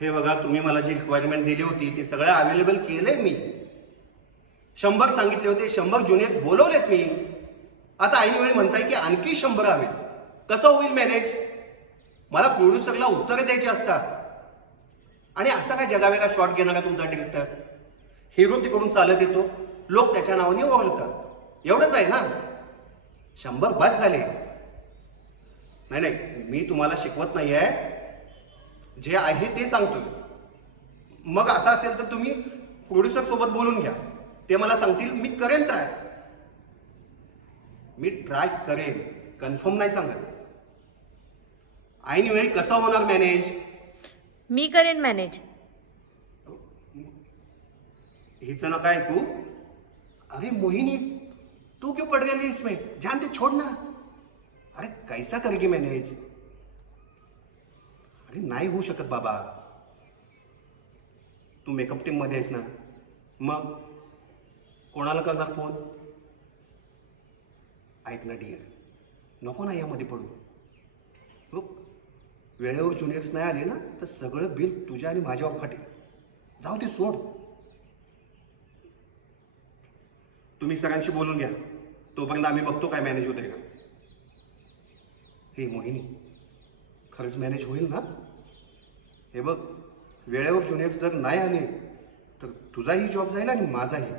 हे बघा, तुम्ही मला जी रिक्वायरमेंट दिली होती ती सगळं अवेलेबल केलंय मी. 100 सांगितले होते, 100 ज्युनियर बोलवलेत मी. आता ऐन वेळी म्हणताय की आणखी 100 हवे. कसं होईल मॅनेज? मला प्रोड्युसरला उत्तरं द्यायची असतात. आणि असा काय जगावेला शॉट घेणारा तुमचा डिरेक्टर? हिरो तिकडून चालत येतो, लोक त्याच्या नावाने ओळखतात. एवढंच आहे ना? 100 बस झाले. नाही नाही, मी तुम्हाला शिकवत नाही आहे, जे आहे ते सांगतोय. मग असं असेल तर तुम्ही प्रोड्युसर सोबत बोलून घ्या. ते मला सांगतील, मी करेन ट्राय. मी ट्राय करेन, कन्फर्म नाही सांगत. ऐन वेळी कसं होणार मॅनेज? मी करेन मॅनेज. हिचं नका ऐकू. अरे मोहिनी, तू क्यों पड़ गई इसमें? जान दे, छोड़ ना. अरे कैसा करेगी मॅनेज? अरे नाही होऊ शकत बाबा. तू मेकअप टीम मध्ये आहेस ना, मग कोणाला करणार फोन? ऐक ना डिअर, नको ना यामध्ये पडू. बघ, वेळेवर ज्युनियर्स नाही आले ना तर सगळं बिल तुझ्या आणि माझ्यावर फाटेल. जाऊ ते, सोड. तुम्ही सगळ्यांशी बोलून घ्या, तोपर्यंत आम्ही बघतो काय मॅनेज होतंय का. हे मोहिनी, खरंच मॅनेज होईल ना? हे बघ, वेळेवर ज्युनियर्स जर नाही आले तर तुझाही जॉब जाईल आणि माझाही.